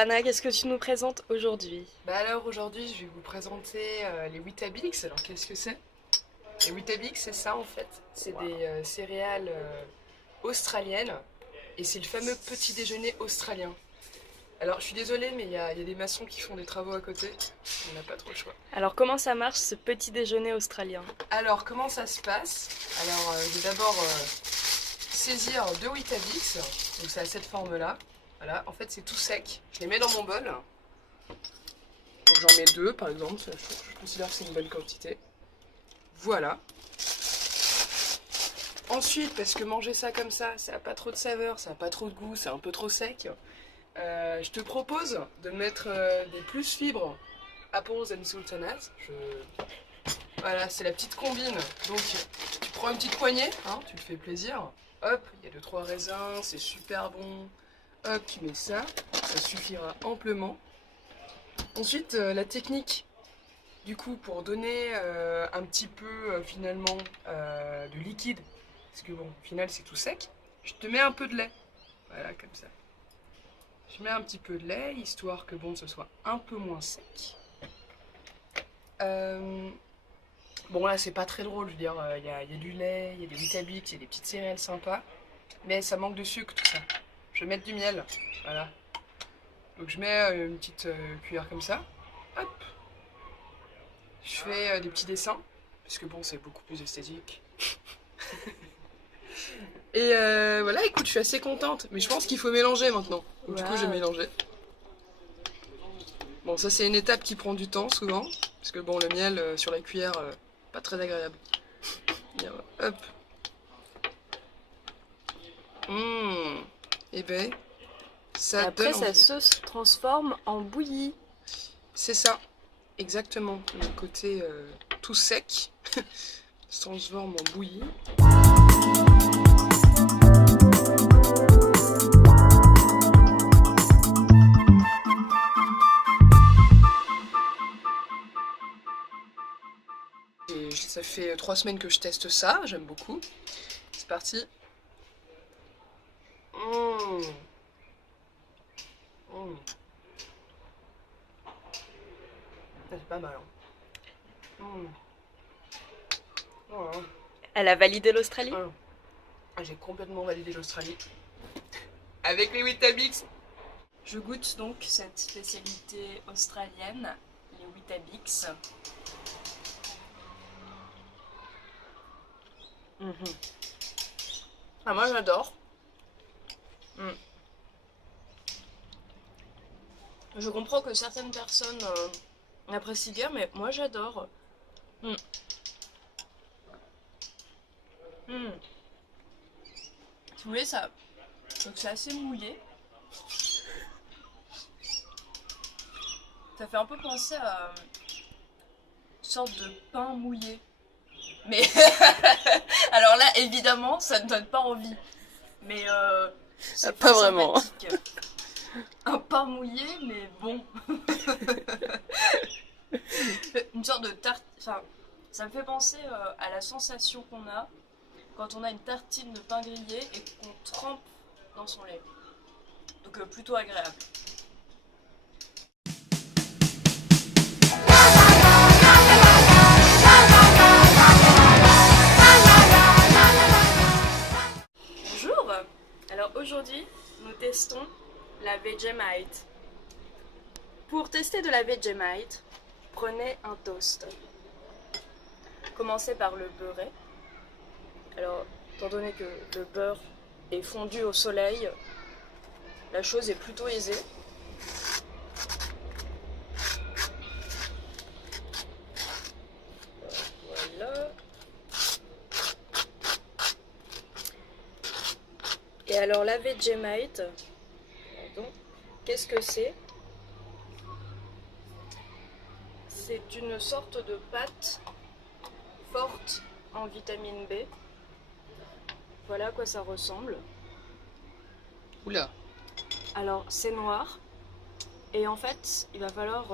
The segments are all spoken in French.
Anna, qu'est-ce que tu nous présentes aujourd'hui? Alors aujourd'hui je vais vous présenter les Weetabix. Alors qu'est-ce que c'est? Les Weetabix, c'est ça en fait. C'est des céréales australiennes et c'est le fameux petit déjeuner australien. Alors je suis désolée mais il y a des maçons qui font des travaux à côté. On n'a pas trop le choix. Alors comment ça marche ce petit déjeuner australien? Alors comment ça se passe? Alors je vais d'abord saisir deux Weetabix. Donc c'est à cette forme là. Voilà, en fait c'est tout sec. Je les mets dans mon bol. Donc j'en mets deux par exemple, je considère que c'est une bonne quantité. Voilà. Ensuite, parce que manger ça comme ça n'a pas trop de saveur, ça n'a pas trop de goût, c'est un peu trop sec, je te propose de mettre des plus fibres apples and sultanas. Voilà, c'est la petite combine. Donc tu prends une petite poignée, hein, tu te fais plaisir. Hop, il y a 2-3 raisins, c'est super bon. Hop, tu mets ça, ça suffira amplement. Ensuite, la technique, du coup, pour donner un petit peu finalement de liquide, parce que bon, au final c'est tout sec, je te mets un peu de lait. Voilà, comme ça. Je mets un petit peu de lait, histoire que bon, ce soit un peu moins sec. Bon, là, c'est pas très drôle, je veux dire, il y a du lait, il y a des Weetabix, il y a des petites céréales sympas, mais ça manque de sucre, tout ça. Je vais mettre du miel, voilà. Donc je mets une petite cuillère comme ça. Hop. Je fais des petits dessins, parce que bon, c'est beaucoup plus esthétique. Et voilà, écoute, je suis assez contente. Mais je pense qu'il faut mélanger maintenant. Donc, du coup, je vais mélanger. Bon, ça, c'est une étape qui prend du temps, souvent. Parce que bon, le miel sur la cuillère, pas très agréable. Bien, hop. Et ben, ça Après, donne ça envie. se transforme en bouillie. C'est ça, exactement. Le côté tout sec se transforme en bouillie. Et ça fait 3 semaines que je teste ça, j'aime beaucoup. C'est parti. C'est pas mal. Voilà. Elle a validé l'Australie? J'ai complètement validé l'Australie. Avec les Weetabix. Je goûte donc cette spécialité australienne, les Weetabix. Ah, moi j'adore. Je comprends que certaines personnes apprécient bien, mais moi j'adore. Si vous voulez, ça. Donc c'est assez mouillé. Ça fait un peu penser à une sorte de pain mouillé. Mais alors là, évidemment, ça ne donne pas envie. Mais c'est pas vraiment. Sympathique. Un pain mouillé, mais bon. Une sorte de tarte. Enfin, ça me fait penser à la sensation qu'on a quand on a une tartine de pain grillé et qu'on trempe dans son lait. Donc plutôt agréable. Bonjour. Alors aujourd'hui, nous testons la Vegemite. Pour tester de la Vegemite, prenez un toast. Commencez par le beurrer. Alors, étant donné que le beurre est fondu au soleil, la chose est plutôt aisée. Voilà. Et alors la Vegemite, qu'est-ce que c'est? C'est une sorte de pâte forte en vitamine B. Voilà à quoi ça ressemble. Oula. Alors c'est noir et en fait il va falloir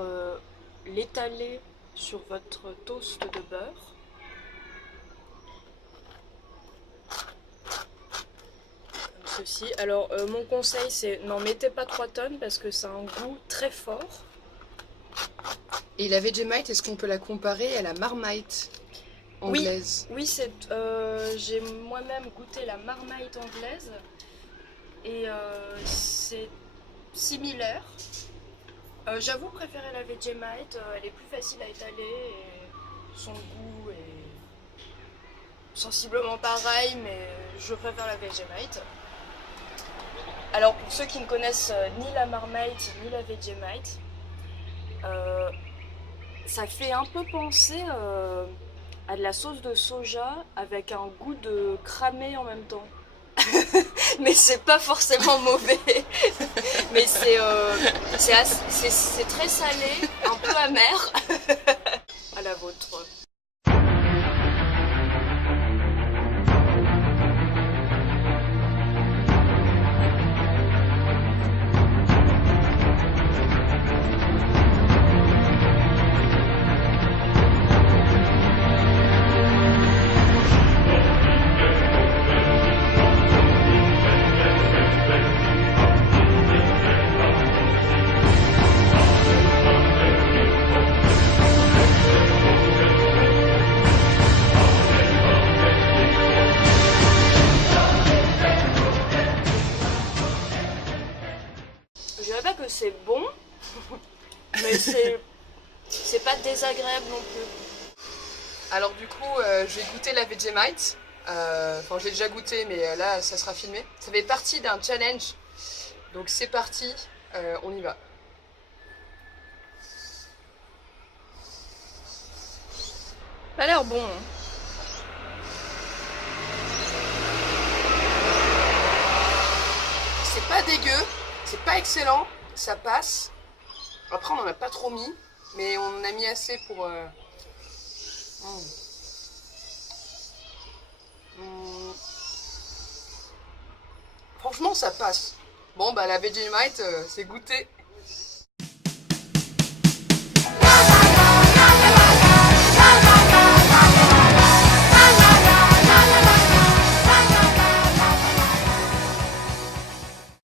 l'étaler sur votre toast de beurre. Comme aussi. Alors mon conseil c'est n'en mettez pas 3 tonnes parce que ça a un goût très fort. Et la Vegemite, est-ce qu'on peut la comparer à la Marmite anglaise? Oui, j'ai moi-même goûté la Marmite anglaise et c'est similaire. J'avoue préférer la Vegemite, elle est plus facile à étaler et son goût est sensiblement pareil, mais je préfère la Vegemite. Alors pour ceux qui ne connaissent ni la Marmite ni la Vegemite, ça fait un peu penser à de la sauce de soja avec un goût de cramé en même temps. Mais c'est pas forcément mauvais. Mais c'est très salé, un peu amer. À la vôtre. Je dirais pas que c'est bon, mais c'est pas désagréable non plus. Alors du coup, je vais goûter la Vegemite. Enfin, j'ai déjà goûté, mais là, ça sera filmé. Ça fait partie d'un challenge. Donc c'est parti, on y va. Ça a l'air bon. Hein. C'est pas dégueu, c'est pas excellent, ça passe. Après, on en a pas trop mis, mais on en a mis assez pour... Franchement, ça passe. Bon, bah la Vegemite, c'est goûté.